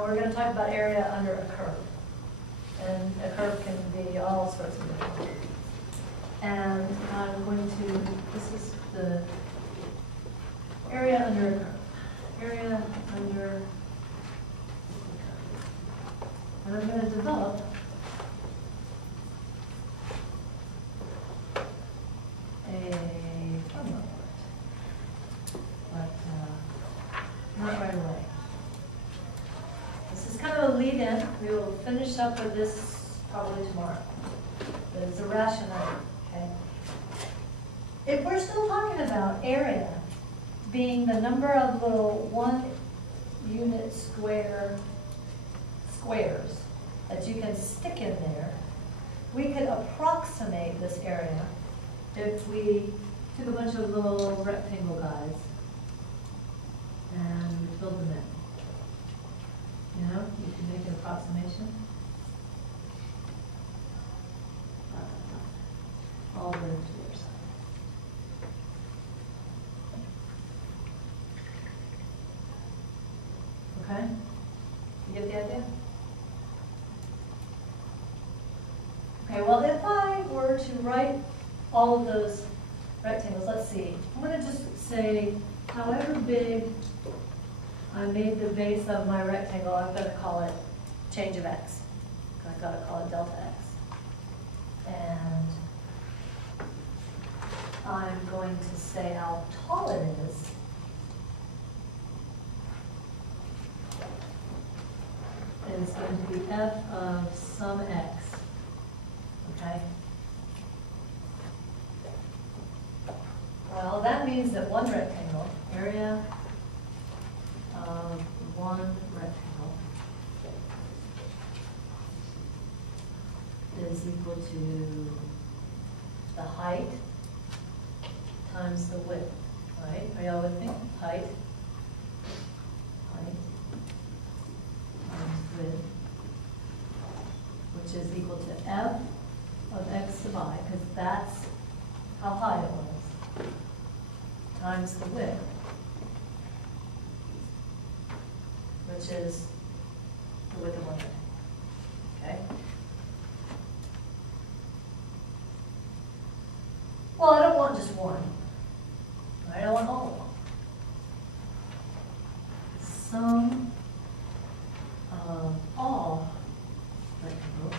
And we're going to talk about area under a curve. And a curve can be all sorts of different things. And I'm going to, this is the area under a curve. Area under a curve. And I'm going to develop a formula for it, but not right away. This is kind of a lead-in. We will finish up with this probably tomorrow. But it's a rationale, okay? If we're still talking about area being the number of little 1 unit squares that you can stick in there, we could approximate this area if we took a bunch of little rectangle guys and filled them in. You know, you can make an approximation. All the way to the other side. Okay? You get the idea? Okay, well, if I were to write all of those rectangles, let's see. I'm going to just say, however big I made the base of my rectangle, I'm going to call it change of x. I've got to call it delta x. And I'm going to say how tall it is. Is going to be f of some x. Okay? Well, that means that one rectangle, area of one rectangle, is equal to the height times the width, right? Are y'all with me? Height times width, which is equal to f of x sub I, because that's how high it was, times the width, which is the width of one rectangle. Okay? Well, I don't want just one. Right? I want all of them. Sum of all rectangles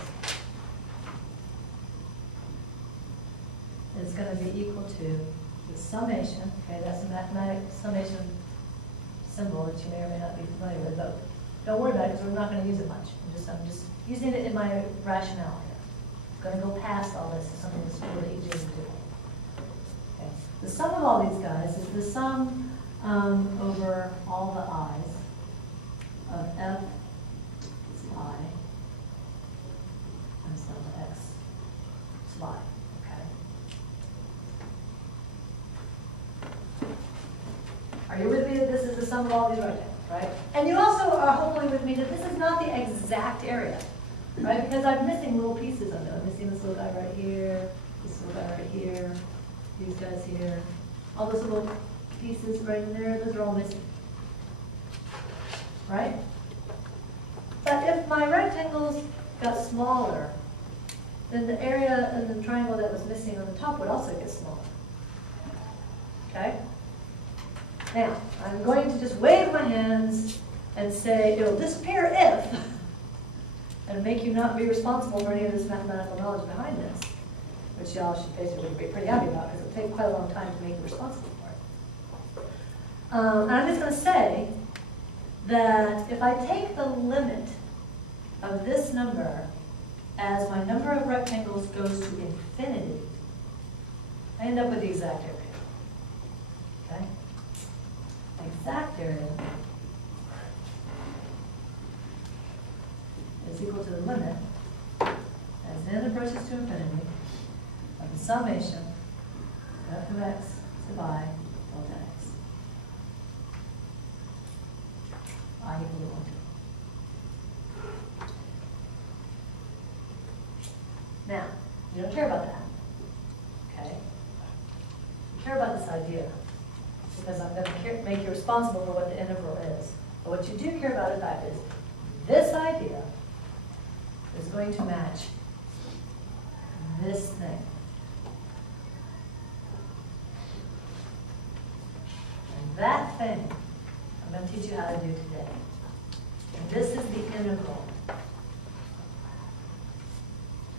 is going to be equal to the summation. Okay, that's a mathematical summation symbol that you may or may not be familiar with, but don't worry about it because we're not going to use it much. I'm just using it in my rationale here. I'm going to go past all this to something that's really easier to do. Okay. The sum of all these guys is the sum over all the i's of f sub I times delta x sub I. Are you with me that this is the sum of all these rectangles, right? And you also are hopefully with me that this is not the exact area, right? Because I'm missing little pieces of it. I'm missing this little guy right here, this little guy right here, these guys here. All those little pieces right in there, those are all missing, right? But if my rectangles got smaller, then the area in the triangle that was missing on the top would also get smaller, okay? Now, I'm going to just wave my hands and say it'll disappear if, and make you not be responsible for any of this mathematical knowledge behind this, which y'all should basically be pretty happy about because it'll take quite a long time to make you responsible for it. And I'm just going to say that if I take the limit of this number as my number of rectangles goes to infinity, I end up with the exact area. Okay? Exact area is equal to the limit as n approaches to infinity of the summation of f of x sub I delta x. I equal to 1. Now, you don't care about that, okay? You care about this idea, because I'm going to make you responsible for what the integral is. But what you do care about, in fact, is is going to match this thing. And that thing, I'm going to teach you how to do today. And this is the integral.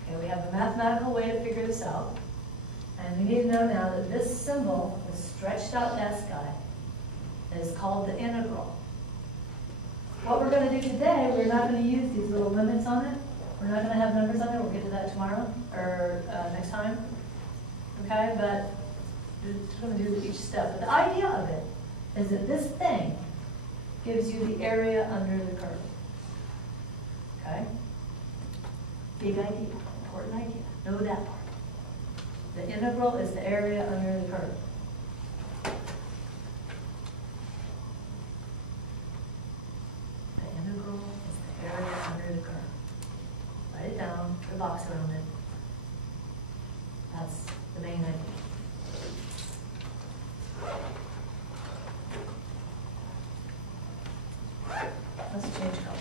Okay, we have a mathematical way to figure this out. And we need to know now that this symbol, this stretched out S guy, is called the integral. What we're going to do today, we're not going to use these little limits on it. We're not going to have numbers on it. We'll get to that tomorrow or next time. Okay, but we're just going to do each step. But the idea of it is that this thing gives you the area under the curve. Okay? Big idea, important idea. Know that part. The integral is the area under the curve. The integral is the area under the curve. Write it down, put a box around it. That's the main idea. Let's change colors.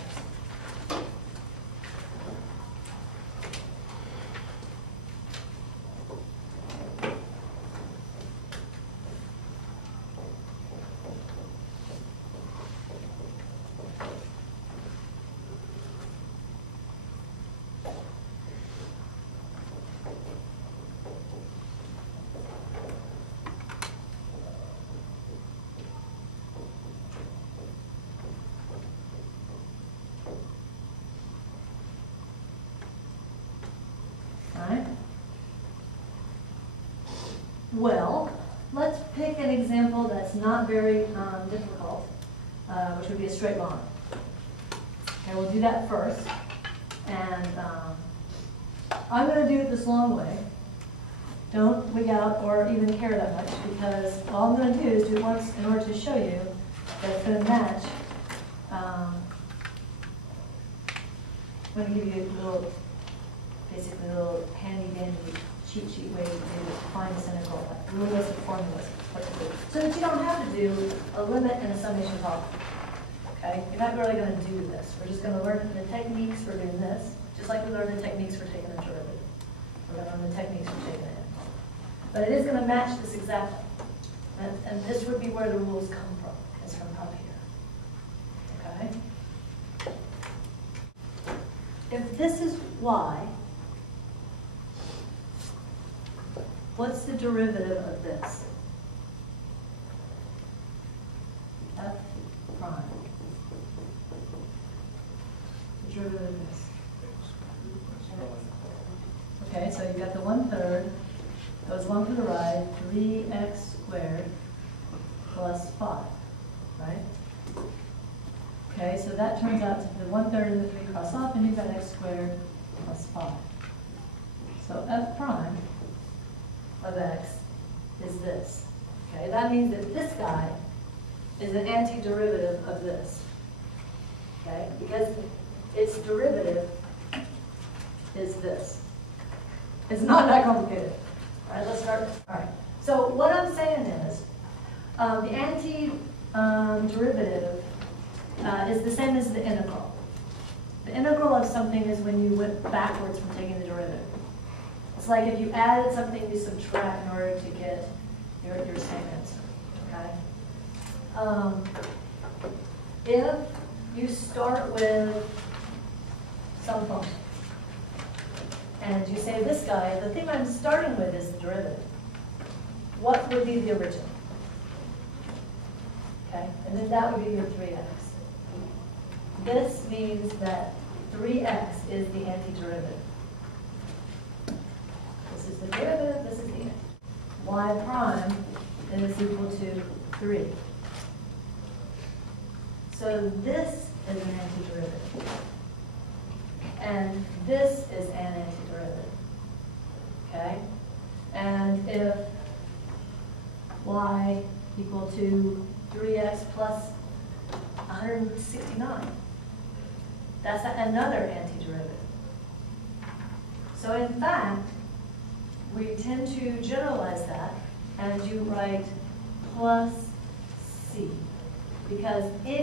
Well, let's pick an example that's not very difficult, which would be a straight line. Okay, we'll do that first. And I'm going to do it this long way. Don't wig out or even care that much, because all I'm going to do is do it once in order to show you that it's going to match. I'm going to give you a little, basically a little handy-dandy cheat sheet way to find this integral, like a list of formulas, what to do. So that you don't have to do a limit and a summation problem. Okay? You're not really going to do this. We're just going to learn the techniques for doing this, just like we learned the techniques for taking a derivative. We're going to learn the techniques for taking it in. But it is going to match this exactly. And this would be where the rules come from. It's from up here. Okay? If this is y, what's the derivative of this? F prime. The derivative of this. Okay, so you got the 1/3, goes 1 to the right, 3x squared plus 5, right? Okay, so that turns out to the 1/3 and the 3 cross off, and you've got x squared plus 5. So f prime of x is this. Okay, that means that this guy is an antiderivative of this. Okay, because its derivative is this. It's not that complicated. All right, let's start. All right. So what I'm saying is the antiderivative is the same as the integral. The integral of something is when you went backwards from taking the derivative. It's like if you added something, you subtract in order to get your same answer. Okay. If you start with some function, and you say this guy, the thing I'm starting with is the derivative, what would be the original? Okay, and then that would be your 3x. This means that 3x is the antiderivative. This is the derivative, this is the end. Y prime is equal to 3. So this is an antiderivative. And this is an antiderivative. Okay? And if y equal to 3x plus 169, that's another antiderivative. So in fact, we tend to generalize that and you write plus c, because if